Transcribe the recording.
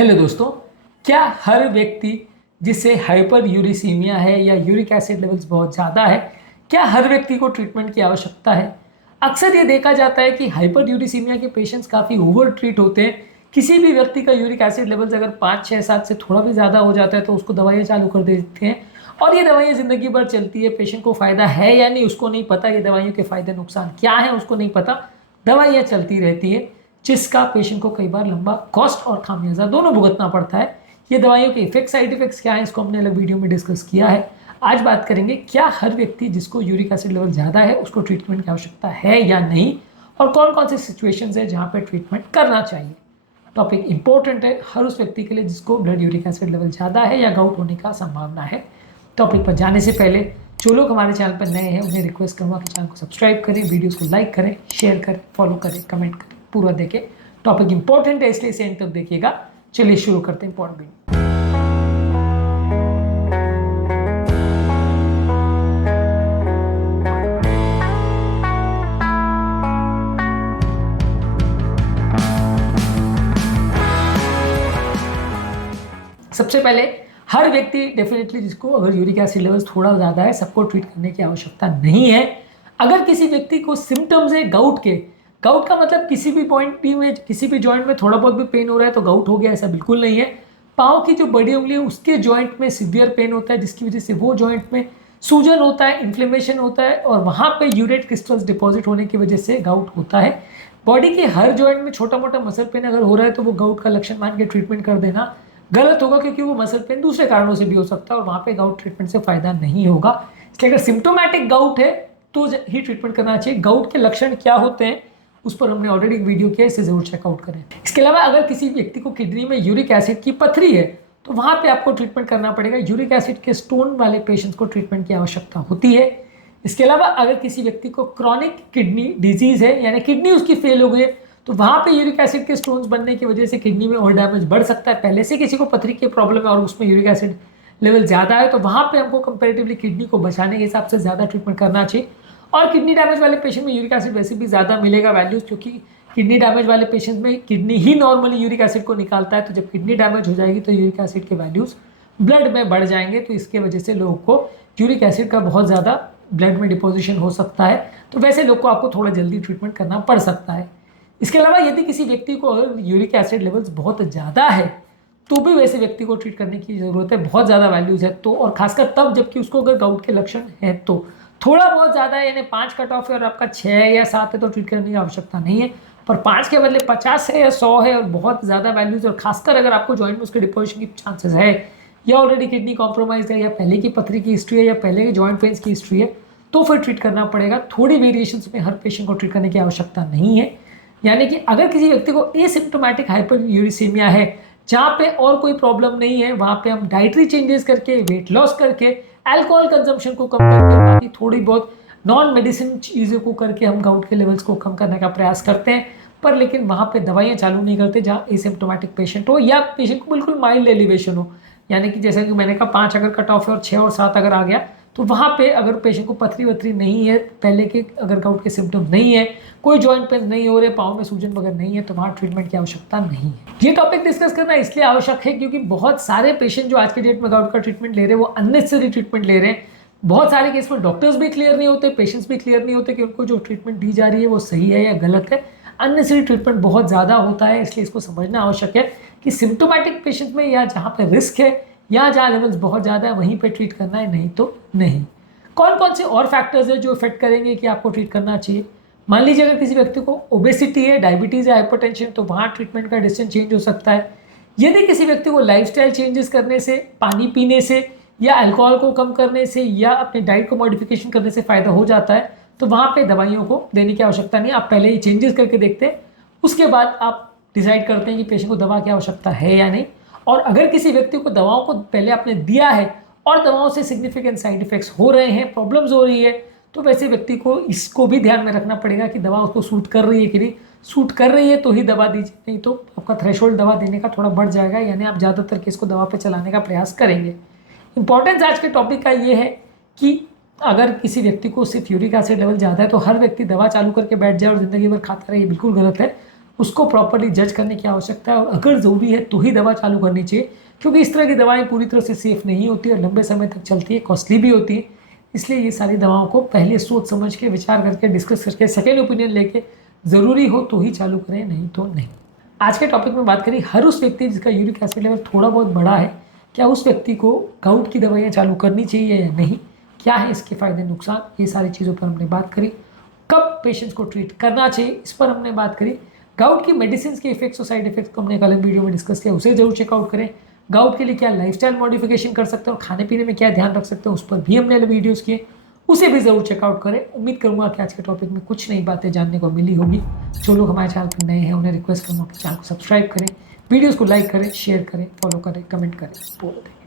Hello दोस्तों, क्या हर व्यक्ति जिसे हाइपर यूरिसीमिया है या यूरिक एसिड लेवल्स बहुत ज़्यादा है, क्या हर व्यक्ति को ट्रीटमेंट की आवश्यकता है? अक्सर ये देखा जाता है कि हाइपर यूरिसीमिया के पेशेंट्स काफ़ी ओवर ट्रीट होते हैं। किसी भी व्यक्ति का यूरिक एसिड लेवल्स अगर 5, 6, 7 से थोड़ा भी ज़्यादा हो जाता है तो उसको दवाइयाँ चालू कर देते हैं और ये दवाइयाँ ज़िंदगी भर चलती है। पेशेंट को फ़ायदा है या नहीं उसको नहीं पता, ये दवाइयों के फ़ायदे नुकसान क्या है उसको नहीं पता, दवाइयाँ चलती रहती है जिसका पेशेंट को कई बार लंबा कॉस्ट और खामियाजा दोनों भुगतना पड़ता है। ये दवाइयों के इफेक्ट, साइड इफेक्ट्स क्या हैं, इसको हमने अलग वीडियो में डिस्कस किया है। आज बात करेंगे क्या हर व्यक्ति जिसको यूरिक एसिड लेवल ज़्यादा है उसको ट्रीटमेंट की आवश्यकता है या नहीं, और कौन कौन से सिचुएशंस है जहाँ पे ट्रीटमेंट करना चाहिए। टॉपिक इंपॉर्टेंट है हर उस व्यक्ति के लिए जिसको ब्लड यूरिक एसिड लेवल ज़्यादा है या गाउट होने का संभावना है। टॉपिक पर जाने से पहले जो लोग हमारे चैनल पर नए हैं उन्हें रिक्वेस्ट करूँगा कि चैनल को सब्सक्राइब करें, वीडियोस को लाइक करें, शेयर करें, फॉलो करें, कमेंट करें, पूरा देखें। टॉपिक इंपॉर्टेंट है इसलिए इसे एंड तक देखिएगा। चलिए शुरू करते हैं पॉइंट बी। सबसे पहले हर व्यक्ति डेफिनेटली जिसको अगर यूरिक एसिड लेवल्स थोड़ा ज़्यादा है सबको ट्रीट करने की आवश्यकता नहीं है। अगर किसी व्यक्ति को सिम्टम्स है गाउट का मतलब किसी भी पॉइंट में, किसी भी जॉइंट में थोड़ा बहुत भी पेन हो रहा है तो गाउट हो गया, ऐसा बिल्कुल नहीं है। पाँव की जो बड़ी उंगली है उसके जॉइंट में सीवियर पेन होता है जिसकी वजह से वो जॉइंट में सूजन होता है, इन्फ्लेमेशन होता है और वहाँ पे यूरेट क्रिस्टल्स डिपॉजिट होने की वजह से गाउट होता है। बॉडी के हर जॉइंट में छोटा मोटा मसल पेन अगर हो रहा है तो वो गाउट का लक्षण मान के ट्रीटमेंट कर देना गलत होगा, क्योंकि वो मसल पेन दूसरे कारणों से भी हो सकता है और वहाँ पे गाउट ट्रीटमेंट से फायदा नहीं होगा। इसलिए अगर सिम्टोमैटिक गाउट है तो ही ट्रीटमेंट करना चाहिए। गाउट के लक्षण क्या होते हैं उस पर हमने ऑलरेडी एक वीडियो किया, इसे जरूर चेकआउट करें। इसके अलावा अगर किसी व्यक्ति को किडनी में यूरिक एसिड की पथरी है तो वहाँ पे आपको ट्रीटमेंट करना पड़ेगा। यूरिक एसिड के स्टोन वाले पेशेंट्स को ट्रीटमेंट की आवश्यकता होती है। इसके अलावा अगर किसी व्यक्ति को क्रॉनिक किडनी डिजीज है यानी किडनी उसकी फेल हो गई तो वहाँ पे यूरिक एसिड के स्टोन्स बनने की वजह से किडनी में और डैमेज बढ़ सकता है। पहले से किसी को पथरी की प्रॉब्लम है और उसमें यूरिक एसिड लेवल ज़्यादा है तो वहाँ पे हमको कंपैरेटिवली किडनी को बचाने के हिसाब से ज़्यादा ट्रीटमेंट करना चाहिए। और किडनी डैमेज वाले पेशेंट में यूरिक एसिड वैसे भी ज़्यादा मिलेगा वैल्यूज़, क्योंकि किडनी डैमेज वाले पेशेंट में किडनी ही नॉर्मली यूरिक एसिड को निकालता है। तो जब किडनी डैमेज हो जाएगी तो यूरिक एसिड के वैल्यूज़ ब्लड में बढ़ जाएंगे, तो इसके वजह से लोगों को यूरिक एसिड का बहुत ज़्यादा ब्लड में डिपोजिशन हो सकता है। तो वैसे लोग को आपको थोड़ा जल्दी ट्रीटमेंट करना पड़ सकता है। इसके अलावा यदि किसी व्यक्ति को अगर यूरिक एसिड लेवल्स बहुत ज़्यादा है तो भी वैसे व्यक्ति को ट्रीट करने की ज़रूरत है। बहुत ज़्यादा वैल्यूज़ है तो, और खासकर तब जबकि उसको अगर गाउट के लक्षण है तो थोड़ा बहुत ज़्यादा है यानी 5 कट ऑफ है और आपका 6 या 7 है तो ट्रीट करने की आवश्यकता नहीं है। पर 5 के बदले 50 है या 100 है और बहुत ज़्यादा वैल्यूज़, और खासकर अगर आपको जॉइंट में उसके डिपोजिशन की चांसेस है या ऑलरेडी किडनी कॉम्प्रोमाइज है या पहले की पथरी की हिस्ट्री है या पहले की जॉइंट पेन्स की हिस्ट्री है तो फिर ट्रीट करना पड़ेगा। थोड़ी वेरिएशन में हर पेशेंट को ट्रीट करने की आवश्यकता नहीं है। यानी कि अगर किसी व्यक्ति को एसिम्प्टोमेटिक हाइपर यूरिसीमिया है जहाँ पे और कोई प्रॉब्लम नहीं है, वहाँ पे हम डाइटरी चेंजेस करके, वेट लॉस करके, अल्कोहल कंजम्पशन को कम करके, बाकी थोड़ी बहुत नॉन मेडिसिन चीज़ों को करके हम गाउट के लेवल्स को कम करने का प्रयास करते हैं। पर लेकिन वहाँ पे दवाइयाँ चालू नहीं करते जहाँ एसिम्प्टोमेटिक पेशेंट हो या पेशेंट को बिल्कुल माइल्ड एलिवेशन हो। यानी कि जैसा कि मैंने कहा 5 अगर कट ऑफ है और 6 और 7 अगर आ गया तो वहाँ पे अगर पेशेंट को पथरी वथरी नहीं है, पहले के अगर गाउट के सिम्टम नहीं है, कोई जॉइंट पेन नहीं हो रहे, पाँव में सूजन वगैरह नहीं है तो वहाँ ट्रीटमेंट की आवश्यकता नहीं है। ये टॉपिक डिस्कस करना इसलिए आवश्यक है क्योंकि बहुत सारे पेशेंट जो आज के डेट में गाउट का ट्रीटमेंट ले रहे हैं वो अननेसेसरी ट्रीटमेंट ले रहे हैं। बहुत सारे केस में डॉक्टर्स भी क्लियर नहीं होते, पेशेंट्स भी क्लियर नहीं होते कि उनको जो ट्रीटमेंट दी जा रही है वो सही है या गलत है। अननेसेसरी ट्रीटमेंट बहुत ज़्यादा होता है, इसलिए इसको समझना आवश्यक है कि सिम्टोमेटिक पेशेंट में या जहाँ पर रिस्क है या जहाँ लेवल्स बहुत ज़्यादा है वहीं पर ट्रीट करना है, नहीं तो नहीं। कौन कौन से और फैक्टर्स है जो इफेक्ट करेंगे कि आपको ट्रीट करना चाहिए। मान लीजिए अगर किसी व्यक्ति को ओबेसिटी है, डायबिटीज़ है, हाइपरटेंशन, तो वहाँ ट्रीटमेंट का डिसीजन चेंज हो सकता है। यदि किसी व्यक्ति को लाइफस्टाइल चेंजेस करने से, पानी पीने से या अल्कोहल को कम करने से या अपने डाइट को मॉडिफिकेशन करने से फ़ायदा हो जाता है तो वहाँ पे दवाइयों को देने की आवश्यकता नहीं। आप पहले ही चेंजेस करके देखते हैं, उसके बाद आप डिसाइड करते हैं कि पेशेंट को दवा की आवश्यकता है या नहीं। और अगर किसी व्यक्ति को दवाओं को पहले आपने दिया है और दवाओं से सिग्निफिकेंट साइड इफेक्ट्स हो रहे हैं, प्रॉब्लम्स हो रही है, तो वैसे व्यक्ति को इसको भी ध्यान में रखना पड़ेगा कि दवा उसको सूट कर रही है कि नहीं। सूट कर रही है तो ही दवा दीजिए, नहीं तो आपका थ्रेशोल्ड दवा देने का थोड़ा बढ़ जाएगा, यानी आप ज़्यादातर केस को दवा पे चलाने का प्रयास करेंगे। इंपॉर्टेंस आज के टॉपिक का ये है कि अगर किसी व्यक्ति को सिर्फ यूरिक एसिड लेवल ज़्यादा है तो हर व्यक्ति दवा चालू करके बैठ जाए और ज़िंदगी भर खाता रहे, ये बिल्कुल गलत है। उसको प्रॉपरली जज करने की आवश्यकता है, और अगर ज़रूरी है तो ही दवा चालू करनी चाहिए, क्योंकि इस तरह की दवाएं पूरी तरह से सेफ़ नहीं होती और लंबे समय तक चलती है, कॉस्टली भी होती है। इसलिए ये सारी दवाओं को पहले सोच समझ के, विचार करके, डिस्कस करके, सेकेंड ओपिनियन लेके, ज़रूरी हो तो ही चालू करें, नहीं तो नहीं। आज के टॉपिक में बात करें हर उस व्यक्ति जिसका यूरिक एसिड लेवल थोड़ा बहुत बढ़ा है, क्या उस व्यक्ति को गाउट की दवाइयाँ चालू करनी चाहिए या नहीं, क्या है इसके फ़ायदे नुकसान, ये सारी चीज़ों पर हमने बात करी। कब पेशेंट्स को ट्रीट करना चाहिए इस पर हमने बात करी। गाउट की मेडिसिन के इफेक्ट्स और साइड इफेक्ट्स को हमने एक अलग वीडियो में डिस्कस किया, उसे जरूर चेकआउट करें। गाउट के लिए क्या लाइफस्टाइल मॉडिफिकेशन कर सकते हैं और खाने पीने में क्या ध्यान रख सकते हैं, उस पर भी हमने अलग वीडियोज़ किए, उसे भी ज़रूर चेकआउट करें। उम्मीद करूंगा कि आज के टॉपिक में कुछ नई बातें जानने को मिली होगी। जो लोग हमारे चैनल पर नए हैं उन्हें रिक्वेस्ट करूँगा कि चैनल को सब्सक्राइब करें, वीडियोज़ को लाइक करें, शेयर करें, फॉलो करें, कमेंट करें, बोल दें।